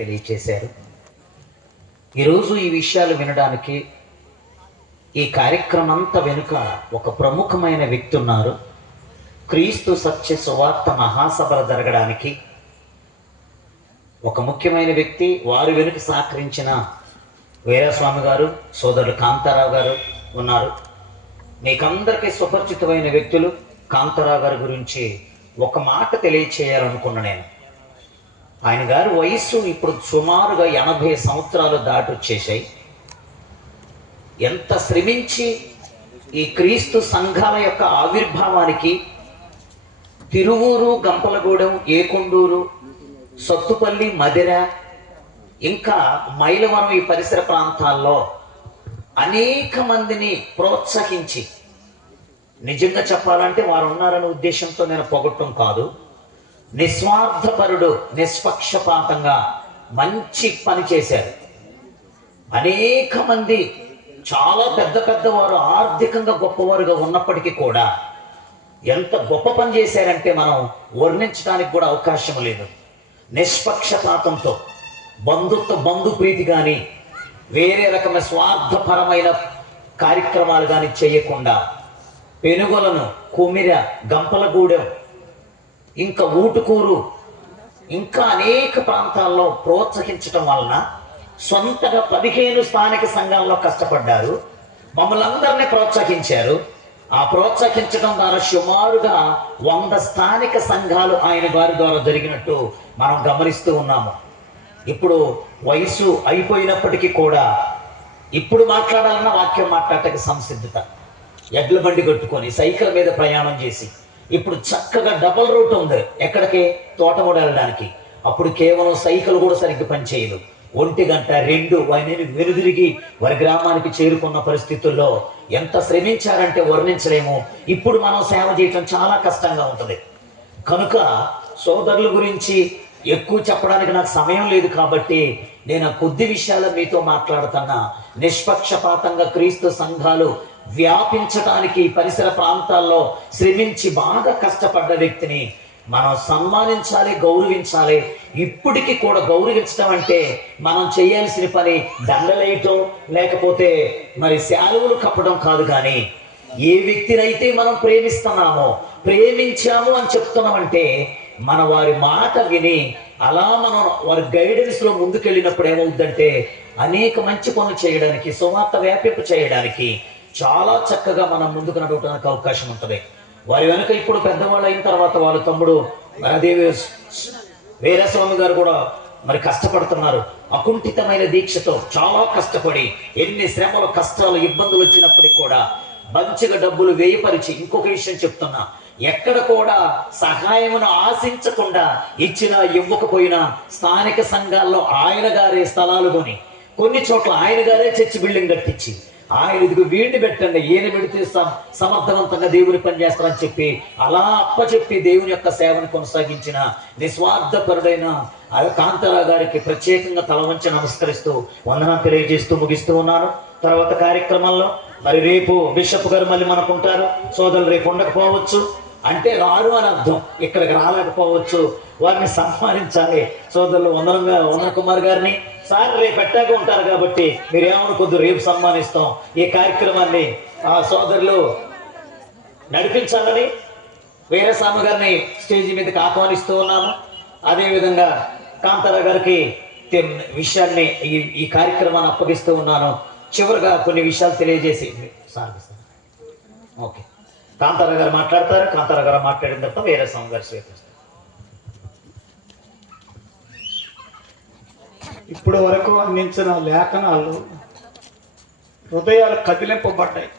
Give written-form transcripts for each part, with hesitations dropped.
తెలియచేశారు. ఈరోజు ఈ విషయాలు వినడానికి ఈ కార్యక్రమం అంతా వెనుక ఒక ప్రముఖమైన వ్యక్తి ఉన్నారు. క్రీస్తు సత్య సువార్త మహాసభలు జరగడానికి ఒక ముఖ్యమైన వ్యక్తి, వారి వెనుక సహకరించిన వీరస్వామి గారు, సోదరుడు కాంతారావు గారు ఉన్నారు. మీకందరికీ సుపరిచితమైన వ్యక్తులు. కాంతారావు గారి గురించి ఒక మాట తెలియచేయాలనుకున్నా నేను. ఆయన గారి వయస్సు ఇప్పుడు సుమారుగా 80 సంవత్సరాలు దాటి వచ్చేసాయి. ఎంత శ్రమించి ఈ క్రీస్తు సంఘాల యొక్క ఆవిర్భావానికి తిరువూరు, గంపలగూడెం, ఏకొండూరు, సత్తుపల్లి, మదిర, ఇంకా మైలవరం ఈ పరిసర ప్రాంతాల్లో అనేక మందిని ప్రోత్సహించి, నిజంగా చెప్పాలంటే వారు ఉన్నారనే ఉద్దేశంతో నేను పొగట్టం కాదు, నిస్వార్థపరుడు, నిష్పక్షపాతంగా మంచి పని చేశారు. అనేక మంది చాలా పెద్ద పెద్దవారు, ఆర్థికంగా గొప్పవారుగా ఉన్నప్పటికీ కూడా ఎంత గొప్ప పని చేశారంటే మనం వర్ణించడానికి కూడా అవకాశం లేదు. నిష్పక్షపాతంతో బంధు ప్రీతి కానీ వేరే రకమైన స్వార్థపరమైన కార్యక్రమాలు కానీ చేయకుండా పెనుగొలను, కుమిర, గంపలగూడెం, ఇంకా ఊటుకూరు, ఇంకా అనేక ప్రాంతాల్లో ప్రోత్సహించటం వలన సొంతగా 15 స్థానిక సంఘాల్లో కష్టపడ్డారు. మమ్మల్ని అందరినీ ప్రోత్సహించారు. ఆ ప్రోత్సహించడం ద్వారా సుమారుగా 100 స్థానిక సంఘాలు ఆయన గారి ద్వారా జరిగినట్టు మనం గమనిస్తూ ఉన్నాము. ఇప్పుడు వయసు అయిపోయినప్పటికీ కూడా ఇప్పుడు మాట్లాడాలన్న వాక్యం మాట్లాడటానికి సంసిద్ధత. ఎడ్ల బండి కట్టుకొని సైకిల్ మీద ప్రయాణం చేసి ఇప్పుడు చక్కగా డబుల్ రూట్ ఉంది ఎక్కడికి, తోటమూడ వెళ్ళడానికి. అప్పుడు కేవలం సైకిల్ కూడా సరిగ్గా పనిచేయదు. 1 గంట 2 ఆయన వెనుదిరిగి వారి గ్రామానికి చేరుకున్న పరిస్థితుల్లో ఎంత శ్రమించారంటే వర్ణించలేము. ఇప్పుడు మనం సేవ చేయటం చాలా కష్టంగా ఉంటుంది. కనుక సోదరుల గురించి ఎక్కువ చెప్పడానికి నాకు సమయం లేదు కాబట్టి నేను కొద్ది విషయాలు మీతో మాట్లాడుతున్నా. నిష్పక్షపాతంగా క్రీస్తు సంఘాలు వ్యాపించడానికి పరిసర ప్రాంతాల్లో శ్రమించి బాగా కష్టపడ్డ వ్యక్తిని మనం సన్మానించాలి, గౌరవించాలి. ఇప్పటికీ కూడా గౌరవించడం అంటే మనం చేయాల్సిన పని దండలేయటం, లేకపోతే మరి శాలువలు కప్పడం కాదు. కానీ ఏ వ్యక్తినైతే మనం ప్రేమించాము అని చెప్తున్నామంటే మన వారి మాట విని అలా మనం వారి గైడెన్స్లో ముందుకెళ్ళినప్పుడు ఏమవుతుందంటే అనేక మంచి పనులు చేయడానికి, సువార్త వ్యాపింపు చేయడానికి చాలా చక్కగా మనం ముందుకు నడవడానికి అవకాశం ఉంటుంది. వారి వెనుక ఇప్పుడు పెద్దవాళ్ళు అయిన తర్వాత వాళ్ళ తమ్ముడు అదే వీరస్వామి గారు కూడా మరి కష్టపడుతున్నారు. అకుంఠితమైన దీక్షతో చాలా కష్టపడి ఎన్ని శ్రమలు, కష్టాలు, ఇబ్బందులు వచ్చినప్పటికీ కూడా మంచిగా డబ్బులు వ్యయపరిచి, ఇంకొక విషయం చెప్తున్నా, ఎక్కడ కూడా సహాయమును ఆశించకుండా ఇచ్చినా ఇవ్వకపోయినా స్థానిక సంఘాల్లో ఆయన గారే స్థలాలు కొని, కొన్ని చోట్ల ఆయన గారే చర్చి బిల్డింగ్ కట్టించి, ఆయన ఇదిగో వీడిని పెట్టండి, ఈయన పెడితే సమర్థవంతంగా దేవుని పని చేస్తారని చెప్పి అలా అప్పచెప్పి దేవుని యొక్క సేవను కొనసాగించిన నిస్వార్థపరుడైన కాంతారావు గారికి ప్రత్యేకంగా తల వంచి నమస్కరిస్తూ వందనం తెలియజేస్తూ ముగిస్తూ ఉన్నాను. తర్వాత కార్యక్రమంలో మరి రేపు బిషప్ గారు మళ్ళీ మనకుంటారు. సోదరులు రేపు ఉండకపోవచ్చు అంటే రారు అని అర్థం, ఇక్కడికి రాలేకపోవచ్చు. వారిని సన్మానించాలి. సోదరులు వందన కుమార్ గారిని సార్ రేపు పెట్టాక ఉంటారు కాబట్టి మీరు ఏమనుకోద్దు, రేపు సన్మానిస్తాం. ఈ కార్యక్రమాన్ని ఆ సోదరులు నడిపించాలని వీరస్వామి గారిని స్టేజీ మీదకి ఆహ్వానిస్తూ ఉన్నాము. అదేవిధంగా కాంతారావు గారికి విషయాన్ని ఈ కార్యక్రమాన్ని అప్పగిస్తూ ఉన్నాను. చివరిగా కొన్ని విషయాలు తెలియజేసి ఓకే, కాంతారావు గారు మాట్లాడతారు. కాంతారావు గారు మాట్లాడిన తర్వాత వీరస్వామి గారు స్వీకరిస్తారు. ఇప్పటి వరకు అందించిన లేఖనాలు హృదయాలు కదిలింపబడ్డాయి.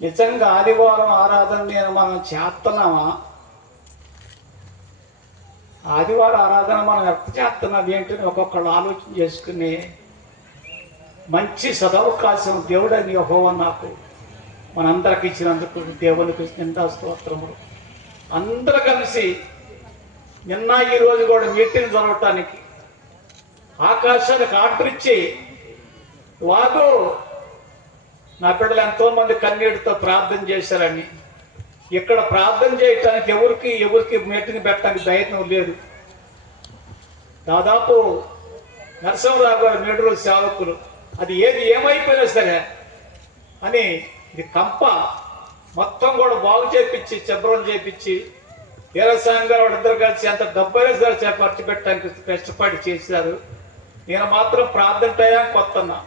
నిజంగా ఆదివారం ఆరాధన మనం చేస్తున్నామా? ఆదివారం ఆరాధన మనం ఎంత చేస్తున్నాం ఏంటని ఒక్కొక్కళ్ళు ఆలోచన చేసుకుని మంచి సదవకాశం దేవుడని యెహోవా నాకు మనందరికి ఇచ్చినందుకు దేవునికి నిండా స్తోత్రములు. అందరూ కలిసి నిన్న ఈరోజు కూడా మీటింగ్ జరగటానికి ఆకాశానికి ఆర్డర్ ఇచ్చి వారు నా బిడ్డలు ఎంతోమంది కన్నీటితో ప్రార్థన చేశారని, ఇక్కడ ప్రార్థన చేయటానికి ఎవరికి మీటింగ్ పెట్టడానికి ధైర్యం లేదు. దాదాపు నరసింహరావు గారు మేడూరు సేవకులు అది ఏమైపోయినా సరే అని ఇది కంప మొత్తం కూడా బాగు చేపించి శుభ్రం చేపించి వీరస్వామి గారు వాళ్ళిద్దరు కలిసి ఎంత డబ్బైనా సరే ఖర్చు పెట్టడానికి కష్టపడి చేశారు. నేను మాత్రం ప్రార్థన టయానికి వస్తున్నా.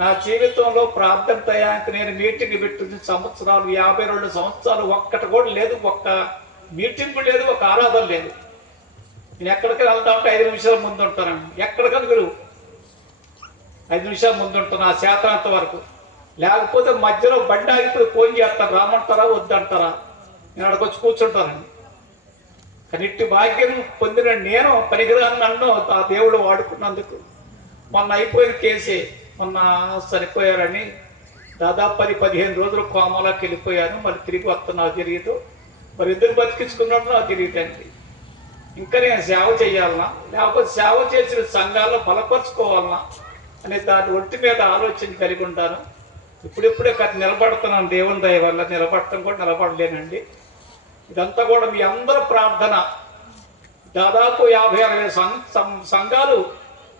నా జీవితంలో ప్రార్థన టయానికి నేను మీటింగ్ పెట్టింది సంవత్సరాలు 52 సంవత్సరాలు ఒక్కటి కూడా లేదు, ఒక్క మీటింగ్ లేదు, ఒక ఆరాధన లేదు. నేను ఎక్కడికి వెళ్తామంటే 5 నిమిషాల ముందు ఉంటానండి. ఎక్కడికని మీరు 5 నిమిషాల ముందు ఉంటాను ఆ శాతాంత వరకు. లేకపోతే మధ్యలో బండి ఆగిపోయి ఫోన్ చేస్తాను, రామంటారా వద్దంటారా, నేను అక్కడికి కూర్చుంటానండి. కానీ ఇట్టి భాగ్యం పొందిన నేను పనికిరాని నన్ను ఆ దేవుడు వాడుకున్నందుకు మొన్న అయిపోయిన కేసే మొన్న చనిపోయారని దాదాపు 10-15 రోజులు కోమలోకి వెళ్ళిపోయాను. మళ్ళీ తిరిగి వస్తున్నా తెలియదు. మరి ఎందుకు బతికించుకున్నాడు నాకు తెలియదండి. ఇంకా నేను సేవ చేయాలన్నా లేకపోతే సేవ చేసిన సంఘాల్లో బలపరుచుకోవాలన్నా అనే దాని ఒంటి మీద ఆలోచన కలిగి ఉంటాను. ఇప్పుడిప్పుడే నిలబడుతున్నాను. దేవుని దయ వల్ల నిలబడటం కూడా నిలబడలేనండి. ఇదంతా కూడా మీ అందరూ ప్రార్థన. దాదాపు 50-60 సంఘాలు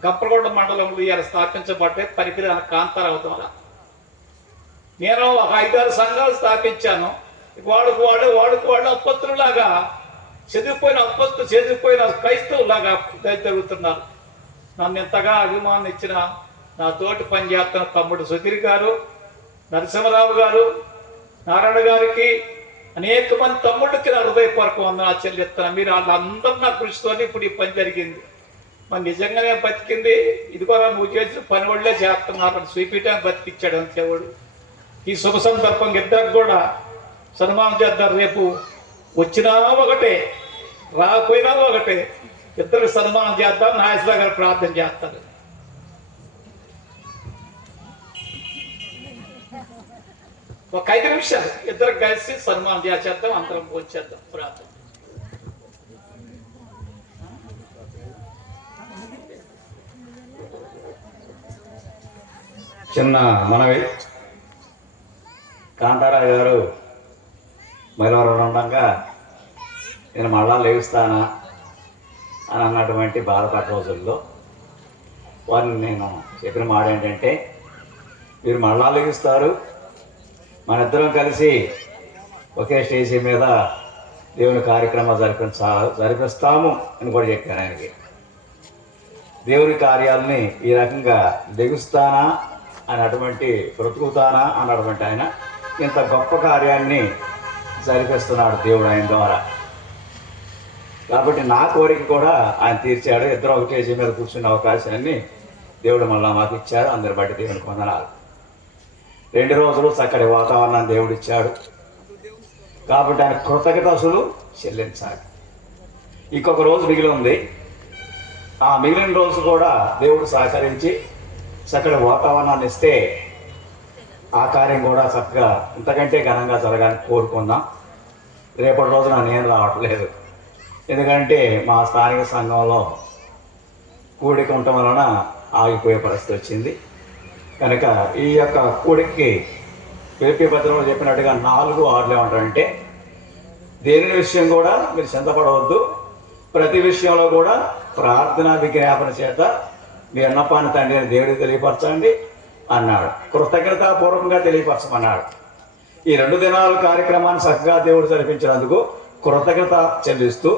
గప్పలగొండ మండలంలో ఇవాళ స్థాపించబడ్డాయి పరికరాల కాంతారావు ద్వారా. నేను ఒక 5-6 సంఘాలు స్థాపించాను. వాడుకు అప్పత్రులాగా చదివిపోయిన క్రైస్తవులాగా జరుగుతున్నారు. నన్ను ఎంతగా అభిమానం ఇచ్చిన నా తోటి పనిచేస్తున్న తమ్ముడు సుధీర్ గారు, నరసింహరావు గారు, నారాయణ గారికి, అనేక మంది తమ్ముడికి నా హృదయపూర్వక వందనాలు చెల్లిస్తున్నాను. మీరు వాళ్ళందరూ నా కృషితోనే ఇప్పుడు ఈ పని జరిగింది. మరి నిజంగానే బతికింది ఇది కూడా నువ్వు చేసిన పని వాళ్ళే చేస్తున్నారు చూపించడానికి బతికిచ్చాడు దేవుడు. ఈ శుభ సందర్భంగా ఇద్దరికి కూడా సన్మానం చేద్దాం. రేపు వచ్చినా ఒకటే, రాకపోయినా ఒకటే, ఇద్దరికి సన్మానం చేద్దాం. నాగేశ్వర గారు ప్రార్థన చేస్తారు. ఒక 5 నిమిషాలు ఇద్దరు కలిసి సన్మానం చేద్దాం, అందరం వచ్చేద్దాం. ప్రార్థన. చిన్న మనవి, కాంతారావు గారు మైలవరంలో ఉండగా నేను మళ్ళా లేస్తానా అని అన్నటువంటి బాధపడ్డ రోజుల్లో వారిని నేను చెప్పిన మాట ఏంటంటే, మీరు మళ్ళా లెగిస్తారు, మన ఇద్దరం కలిసి ఒకే స్టేజీ మీద దేవుని కార్యక్రమాలు జరిపిస్తాము అని కూడా చెప్పాను ఆయనకి. దేవుని కార్యాలని ఈ రకంగా లెగుస్తానా అన్నటువంటి బ్రతుకుతానా అన్నటువంటి ఆయన ఇంత గొప్ప కార్యాన్ని జరిపిస్తున్నాడు దేవుడు ఆయన ద్వారా. కాబట్టి నా కోరిక కూడా ఆయన తీర్చాడు. ఇద్దరు ఒక స్టేజీ మీద కూర్చున్న అవకాశాన్ని దేవుడు మళ్ళా మాకు ఇచ్చారు. అందరి బట్టి దేవునికి వందనాలు. 2 రోజులు చక్కటి వాతావరణాన్ని దేవుడు ఇచ్చాడు. కాబట్టి ఆయన కృతజ్ఞతలు చెల్లించాలి. ఇంకొక రోజు మిగిలి ఉంది. ఆ మిగిలిన రోజు కూడా దేవుడు సహకరించి చక్కటి వాతావరణాన్ని ఇస్తే ఆ కార్యం కూడా చక్కగా ఇంతకంటే ఘనంగా జరగాలని కోరుకుందాం. రేపటి రోజున నేను రావట్లేదు, ఎందుకంటే మా స్థానిక సంఘంలో కూడిక ఉండటం వలన ఆగిపోయే పరిస్థితి వచ్చింది. కనుక ఈ యొక్క కూడికి పిలిపి పత్రంలో చెప్పినట్టుగా 4 ఆర్డర్లు ఏమంటారంటే, దేని విషయం కూడా మీరు చింతపడవద్దు, ప్రతి విషయంలో కూడా ప్రార్థనా విజ్ఞాపన చేత మీ అన్నపాన్ని తండ్రిని దేవుడికి తెలియపరచండి అన్నాడు. కృతజ్ఞతాపూర్వకంగా తెలియపరచమన్నాడు. ఈ 2 దినాల కార్యక్రమాన్ని చక్కగా దేవుడు జరిపించినందుకు కృతజ్ఞత చెల్లిస్తూ,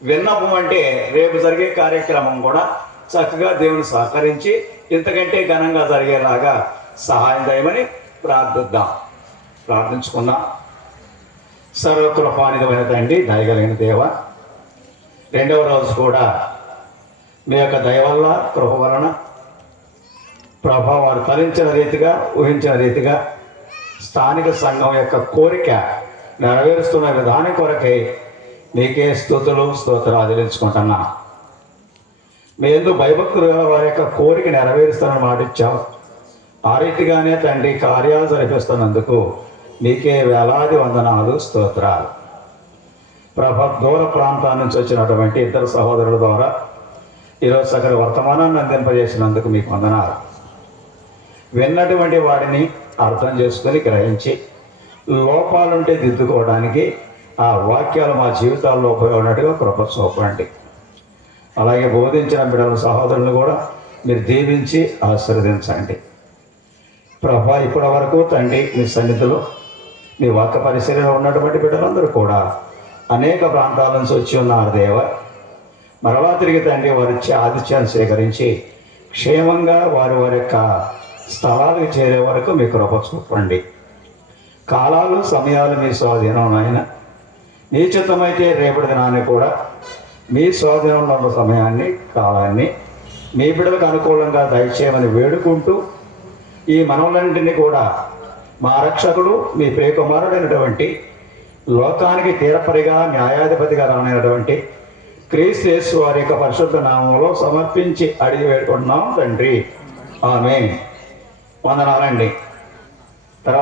విన్నపం అంటే రేపు జరిగే కార్యక్రమం కూడా చక్కగా దేవుని సహకరించి ఇంతకంటే ఘనంగా జరిగేలాగా సహాయం చేయమని ప్రార్థించుకుందాం. సర్వకృపానిధమైన తండ్రి, దయగలిగిన దేవ, 2వ రోజు కూడా మీ యొక్క దయ వల్ల, కృప వలన ప్రభావం వారు తరించిన రీతిగా, ఊహించిన రీతిగా స్థానిక సంఘం యొక్క కోరిక నెరవేరుస్తున్న విధానం కొరకై మీకే స్తుతులు స్తోత్రాలు తెలుసుకుంటున్నా. మీ ఎందుకు భయభక్తులు గల వారి యొక్క కోరిక నెరవేరుస్తానని మాటిచ్చావు. ఆ రీతిగానే తండ్రి కార్యాలు జరిపిస్తున్నందుకు మీకే వేలాది వందనాలు, స్తోత్రాలు. దూర ప్రాంతాల నుంచి వచ్చినటువంటి 2 సహోదరుల ద్వారా ఈరోజు సకల వర్తమానాన్ని అందింపజేసినందుకు మీకు వందనాలు. విన్నటువంటి వాడిని అర్థం చేసుకొని గ్రహించి లోపాలుంటే దిద్దుకోవడానికి ఆ వాక్యాలు మా జీవితాల్లో ఉపయోగపడినట్టుగా కృప చూపండి. అలాగే బోధించిన బిడ్డల సహోదరులను కూడా మీరు దీవించి ఆశీర్వదించండి ప్రభా. ఇప్పటి వరకు తండ్రి మీ సన్నిధిలో మీ వాక్య పరిశీలనలో ఉన్నటువంటి బిడ్డలందరూ కూడా అనేక ప్రాంతాల నుంచి వచ్చి ఉన్నారు దేవ. మరలా తిరిగి తండ్రి వారి ఆతిథ్యాన్ని స్వీకరించి క్షేమంగా వారి యొక్క స్థలాలకు చేరే వరకు మీ కృప చూపండి. కాలాలు సమయాలు మీ స్వాధీనం నాయన. మీ చిత్తమైతే రేపటి దినాన్ని కూడా మీ స్వాధీనంలో ఉన్న సమయాన్ని కాలాన్ని మీ బిడ్డలకు అనుకూలంగా దయచేయమని వేడుకుంటూ ఈ మనవులన్నింటినీ కూడా మా రక్షకుడు మీ ప్రియకుమారుడైనటువంటి లోకానికి తీరపరిగా న్యాయాధిపతిగా రానైనటువంటి క్రీస్తు యేసు వారి యొక్క పరిశుద్ధ నామంలో సమర్పించి అడిగి వేడుకుంటున్నాం తండ్రి. ఆమేన్. వందనాలండి.